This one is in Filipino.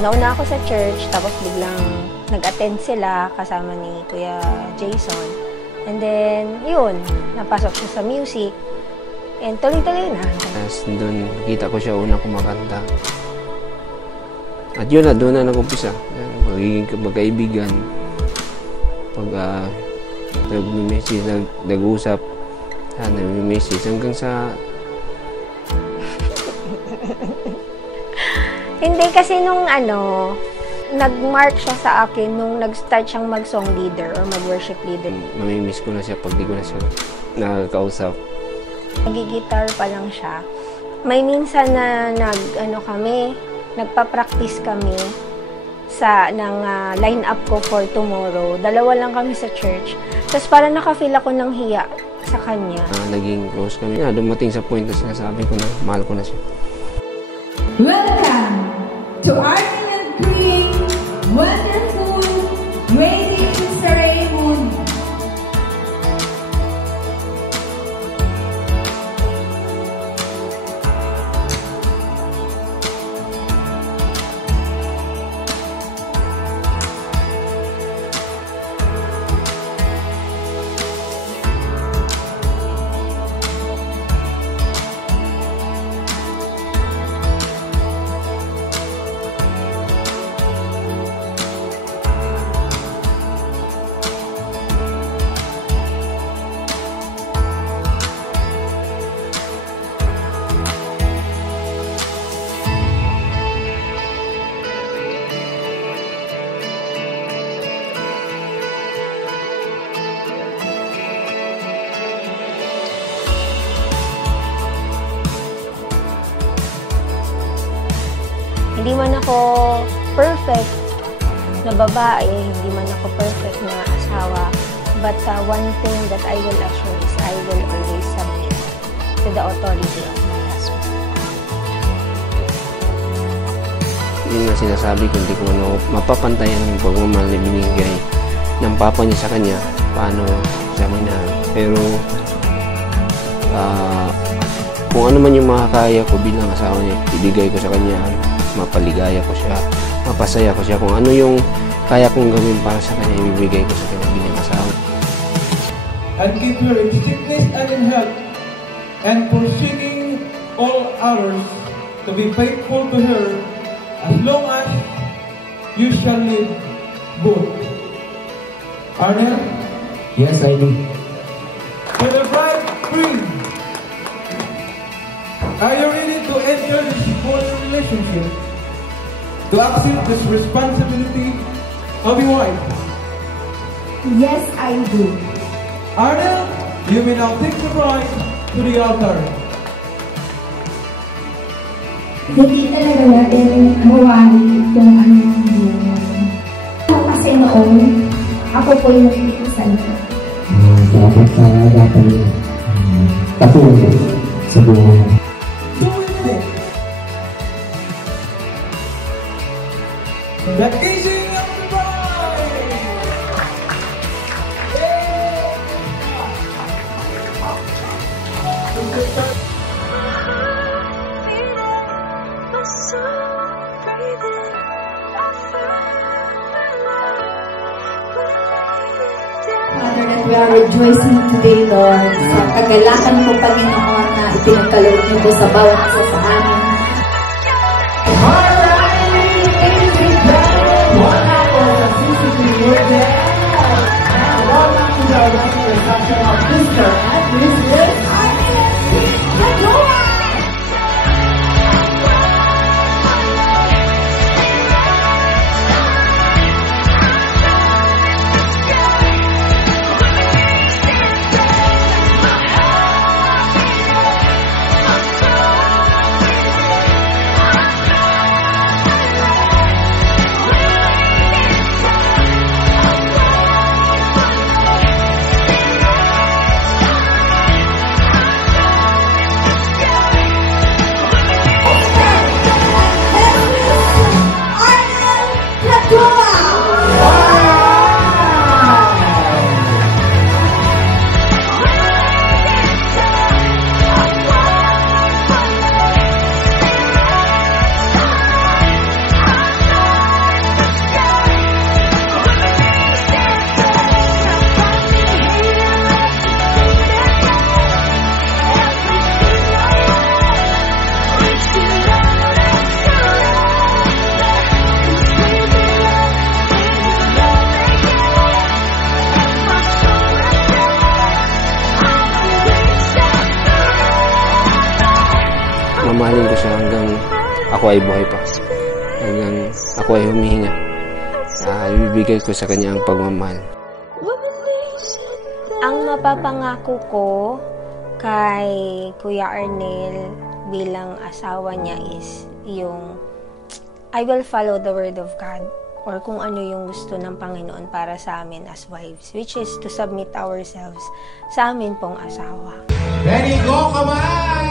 nauna ako sa church, tapos biglang nag-attend sila kasama ni Kuya Jason. And then, yun, napasok siya sa music. And tuloy-tuloy na. Tapos doon, nakita ko siya una kumakanta. At yun na, doon na nag-umpisa. Magiging magkaibigan. Pag nag-message, nag-usap, nag-message hanggang sa... Hindi kasi nung nag-mark siya sa akin nung nag-start siyang mag-song leader or mag-worship leader. Mamimiss ko na siya pag di ko na siya nakakausap. Nag-gitar pa lang siya. May minsan na nagpa-practice kami ng line-up ko for tomorrow. Dalawa lang kami sa church. Tapos parang naka-feel ako ng hiya sa kanya. Naging close kami. Dumating sa point na sinasabi ko na mahal ko na siya. Welcome to Arnel and Queen Wonderful Wedding Ceremony. Hindi man ako perfect na babae, hindi man ako perfect na asawa, but one thing that I will assure is I will always submit to the authority of my husband. Yun na sinasabi ko, hindi ko mapapantayan yung pagmamahal na binigay ng papa niya sa kanya, paano siya minahal. Pero kung ano man yung makakaya ko bilang asawa niya, ibigay ko sa kanya, mapaligaya ko siya, mapasaya ko siya. Kung ano yung kaya kong gawin para sa kanya, ibibigay ko sa kanya bilang asawa. And keep her in sickness and in health, and foreseeing all others to be faithful to her as long as you shall live both. Arnel? Yes, I do. To the bride queen, are you ready to enter this holy relationship, to accept this responsibility of a wife? Yes, I do. Arnel, you may now take the bride to the altar. Hindi talaga natin mawari kung ano yung kasi noon, ako po yung nakikisan ko. Dapat dapat patuloy sa buhay. The kissing of the bride! Father, that we are rejoicing today, Lord, sa kagalakan mo, Panginoon, na ipinagkaloob niyo po sa bawat isa sa amin. mamahalin ko siya hanggang ako ay buhay pa. Hanggang ako ay humihinga. Ibibigay ko sa kanya ang pagmamahal. Ang mapapangako ko kay Kuya Arnel bilang asawa niya is yung I will follow the word of God, or kung ano yung gusto ng Panginoon para sa amin as wives, which is to submit ourselves sa amin pong asawa. Ready, go, come on!